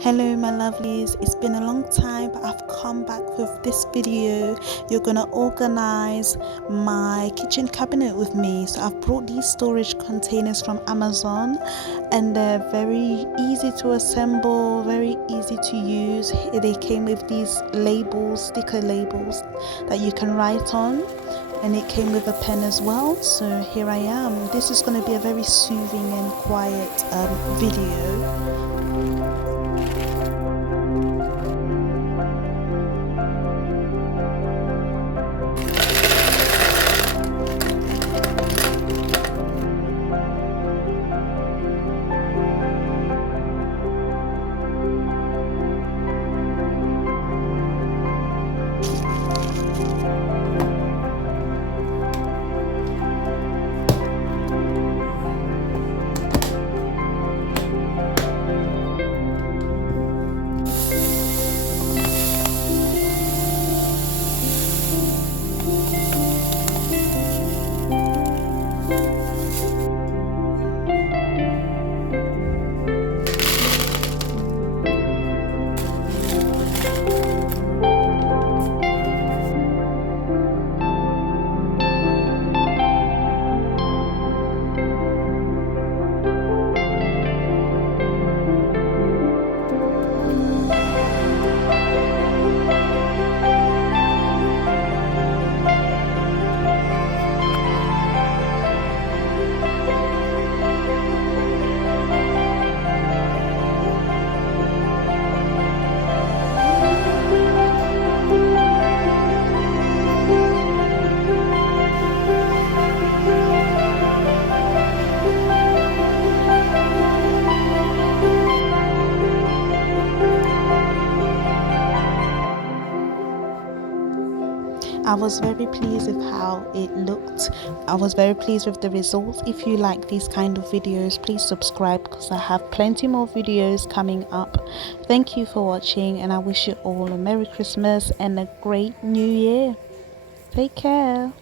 Hello my lovelies, it's been a long time but I've come back with this video. You're gonna organize my kitchen cabinet with me. So I've brought these storage containers from Amazon and they're very easy to assemble, very easy to use. They came with these labels, sticker labels that you can write on, and it came with a pen as well. So here I am. This is going to be a very soothing and quiet video. I was very pleased with how it looked. I was very pleased with the results. If you like these kind of videos, please subscribe because I have plenty more videos coming up. Thank you for watching and I wish you all a Merry Christmas and a great New Year. Take care.